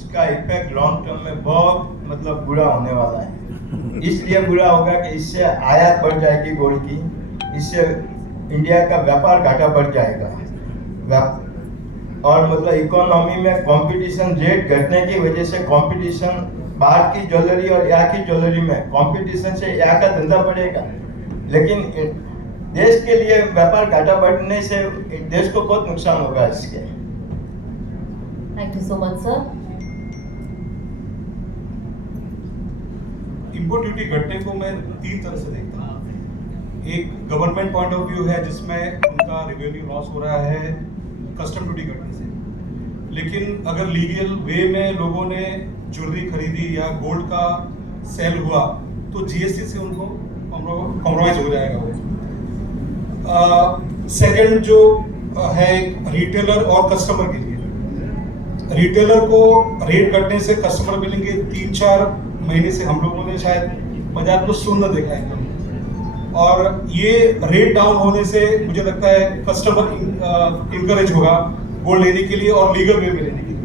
उसका effect long term में बहुत मतलब बुरा होने वाला है। इसलिए बुरा होगा कि इससे आयात बढ़ जाएगी गोल्ड की, इससे इंडिया का व्यापार घाटा बढ़ जाएगा और मतलब इकोनॉमी में कंपटीशन रेट घटने की वजह से कंपटीशन बाहर की ज्वेलरी और यहाँ की ज्वेलरी में कंपटीशन से यहाँ का धंधा बढ़ेगा, लेकिन देश के लिए व्यापार घाटा बढ़ने से देश को बहुत नुकसान होगा इसके। Thank you so much sir. Import duty घटने को मैं 3 तरह से देखता हूँ। एक गवर्नमेंट पॉइंट ऑफ व्यू है जिसमें उनका रेवेन्यू लॉस हो रहा है कस्टम ड्यूटी घटने से, लेकिन अगर लीगल वे में लोगों ने ज्वेलरी खरीदी या गोल्ड का सेल हुआ तो जीएसटी से उनको कॉम्प्रोमाइज हो जाएगा वो। सेकंड जो है रिटेलर और कस्टमर के लिए, रिटेलर को रेट घटने से कस्टमर मिलेंगे 3-4 महीने से हम लोगों ने शायद बाजार को सुन न देखा है, और ये रेट डाउन होने से मुझे लगता है कस्टमर इंकरेज होगा गोल्ड लेने के लिए और लीगल वे में लेने के लिए।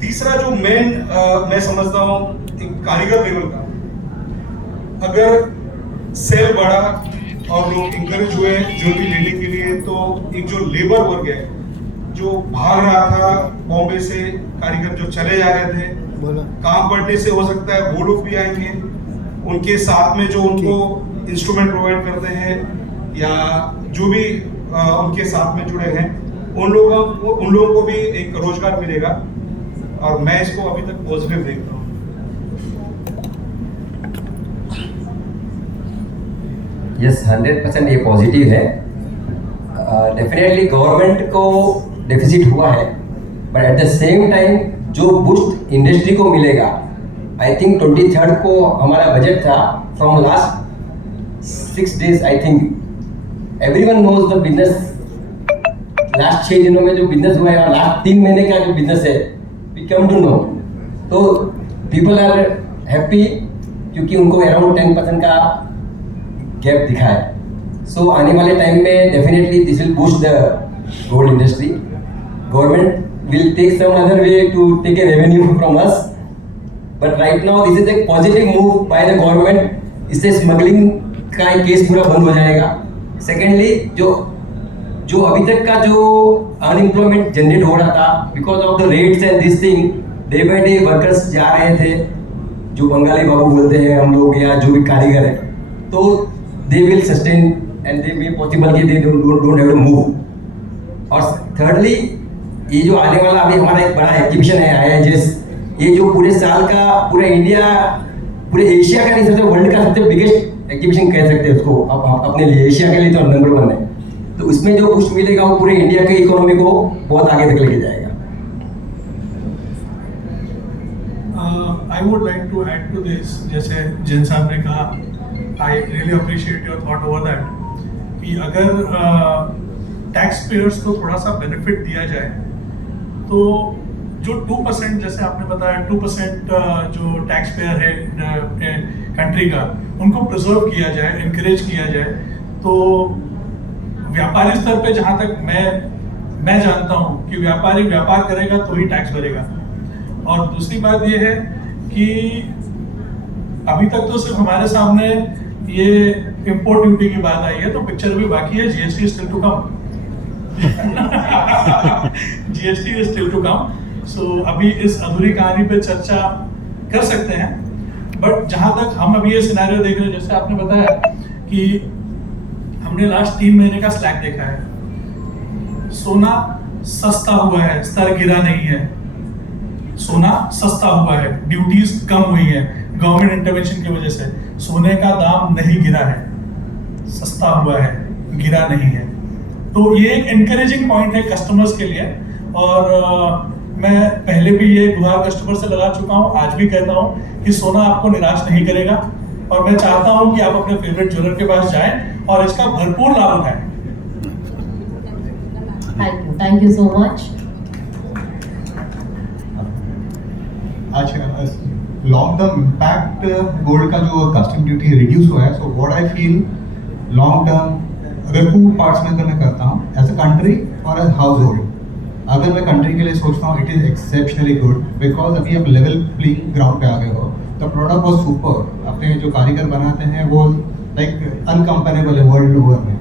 तीसरा जो मेन मैं समझता हूँ एक कारीगर लेवल का, अगर सेल बढ़ा और लोग इंकरेज हुए ज्वेलरी लेने के लिए, तो एक जो लेबर वर्ग है जो भाग रहा था बॉम्बे से, कारीगर जो चले जा रहे थे, काम बढ़ने से हो सकता है वो लोग भी आएंगे, उनके साथ में जो उनको इंस्ट्रूमेंट प्रोवाइड करते हैं या जो भी उनके साथ में जुड़े हैं उन लोगों को भी एक रोजगार मिलेगा, और मैं इसको अभी तक पॉजिटिव देखता हूँ। यस 100% ये पॉजिटिव है। डेफिनेटली गवर्नमेंट को डेफिसिट हुआ है, but at the same time जो बूस्ट इंडस्ट्री को मिलेगा, आई थिंक 23rd को हमारा बजट था, from last 6 days I think everyone knows the business. Last 6 दिनों में जो बिजनेस हुआ है और लास्ट 3 महीने का जो बिजनेस है, वी कम टू नो, तो पीपल आर हैप्पी क्योंकि उनको अराउंड 10% का गैप दिखा है। सो आने वाले टाइम में definitely this will boost the gold industry. Government will take some other way to take a revenue from us, but right now this is a positive move by the government. इससे smuggling का एक case पूरा बंद हो जाएगा। Secondly जो अभी तक का जो अनएम्प्लॉयमेंट जनरेट हो रहा था because of the rates and this thing, day by day workers जा रहे थे, जो बंगाली बाबू बोलते हैं हम लोग या जो भी कारीगर है, तो they will sustain and they may possible कि they don't have to move. और थर्डली ये जो आने वाला अभी हमारा एक बड़ा एग्जीबिशन है IIGS, ये जो पूरे साल का पूरे इंडिया पूरे एशिया का नहीं सबसे वर्ल्ड का सबसे बिगेस्ट एग्जीबिशन कह सकते हैं उसको अपने लिए, एशिया के लिए तो नंबर 1 है। तो उसमें जो बूस्ट मिलेगा वो पूरे इंडिया के इकोनॉमी को बहुत आगे तक लेके जाएगा। I would like to add to this, जैसे जैन साहब ने कहा, I really appreciate your thought over that, कि अगर टैक्स पेयर्स को थोड़ा सा बेनिफिट दिया जाए तो जो 2% जैसे आपने बताया 2% जो टैक्स पेयर है कंट्री का, उनको प्रिजर्व किया जाए, इनकरेज किया जाए, तो व्यापारी स्तर पे जहाँ तक मैं जानता हूँ कि व्यापारी व्यापार करेगा तो ही टैक्स भरेगा। और दूसरी बात ये है कि अभी तक तो सिर्फ हमारे सामने ये इंपोर्ट ड्यूटी की बात आई है, तो पिक्चर भी बाकी है, GST is still to come. GST is still to come. So अभी इस अधूरी कहानी पे चर्चा कर सकते हैं, बट जहां तक हम अभी ये सिनेरियो देख रहे हैं, जैसे आपने बताया कि हमने लास्ट 3 महीने का स्लैक देखा है, सोना सस्ता हुआ है, स्तर गिरा नहीं है, सोना सस्ता हुआ है, ड्यूटीज कम हुई है गवर्नमेंट इंटरवेंशन की वजह से, सोने का दाम नहीं गिरा है, सस्ता हुआ है, गिरा नहीं है। तो ये एक एनकरेजिंग पॉइंट है कस्टमर्स के लिए, और मैं पहले भी ये गुहार कस्टमर से लगा चुका हूँ, आज भी कहता हूँ कि सोना आपको निराश नहीं करेगा, और मैं चाहता हूँ कि आप अपने फेवरेट ज्वेलर के पास जाएं और इसका भरपूर लाभ उठाएं। Thank you so much. अच्छा, लॉन्ग टर्म इम्पैक्ट गोल्ड का जो कस्टम ड्यूटी रिड्यूस हुआ है, so what I feel long term, अगर 2 पार्ट्स में मैं करता हूँ, एज अ कंट्री और एज हाउस होल्ड। अगर मैं कंट्री के लिए सोचता हूँ, it is exceptionally good because अभी आप लेवल प्लेइंग ग्राउंड पे आ गए हो। द प्रोडक्ट वॉज सुपर, अपने जो कारीगर बनाते हैं वो लाइक अनकम्पेरेबल है वर्ल्ड ओवर में।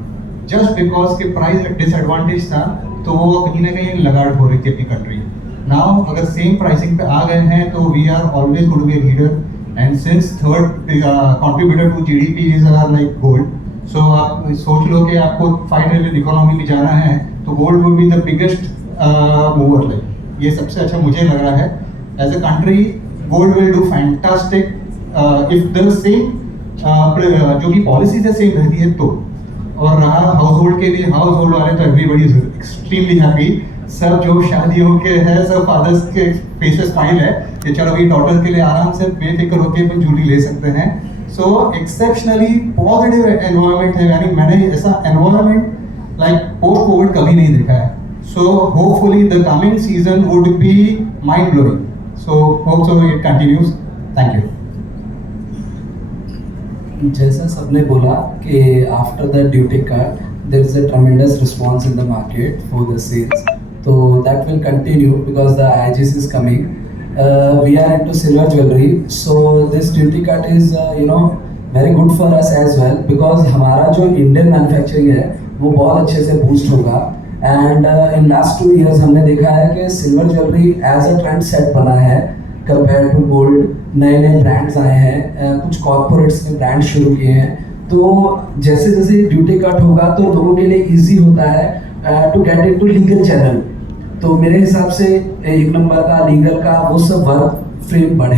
जस्ट बिकॉज के प्राइस डिसएडवांटेज था तो वो कहीं ना कहीं लगाड़ हो रही थी अपनी कंट्री। नाउ अगर सेम प्राइसिंग पे आ गए हैं तो we are always going to be a leader and since third contributor to GDP is like gold. So आप सोच लो कि आपको 5 ट्रिलियन इकोनॉमी में जाना है तो gold will be the biggest mover. Like ये सबसे अच्छा मुझे लग रहा है। As a country gold will do fantastic if the same जो भी पॉलिसीज है सेम रहती है तो। और रहा हाउस होल्ड के लिए, हाउस होल्ड वाले तो एवरीबडी इज एक्सट्रीमली हैप्पी। सब जो शादियों के है सब फादर्स के फेस पे स्माइल है कि चलो भाई डॉटर के लिए आराम से बेफिक्र होकर अपन झूठी ले सकते हैं। सो एक्सेप्शनली पॉजिटिव एनवायरनमेंट है, यानी मैंने ऐसा एनवायरनमेंट लाइक पोस्ट कोविड कभी नहीं देखा है। So hopefully the coming season would be mind blowing. So hope so it continues. Thank you. जैसा सबने बोला कि after the duty cut there is a tremendous response in the market for the sales, तो that will continue because the IGS is coming. We are into silver jewellery, so this duty cut is very good for us as well because हमारा जो Indian manufacturing है वो बहुत अच्छे से boost होगा। And in last 2 years हमने देखा है कि silver jewellery as a trend set बना है कंपेयर टू गोल्ड। नए नए ब्रांड्स आए हैं, कुछ कॉर्पोरेट्स ने ब्रांड शुरू किए हैं। तो जैसे जैसे ड्यूटी कट होगा तो लोगों के लिए इजी होता है to get into legal channel. तो मेरे हिसाब से 1 नंबर का लीगल का वो सब वर्क फ्रेम बढ़े।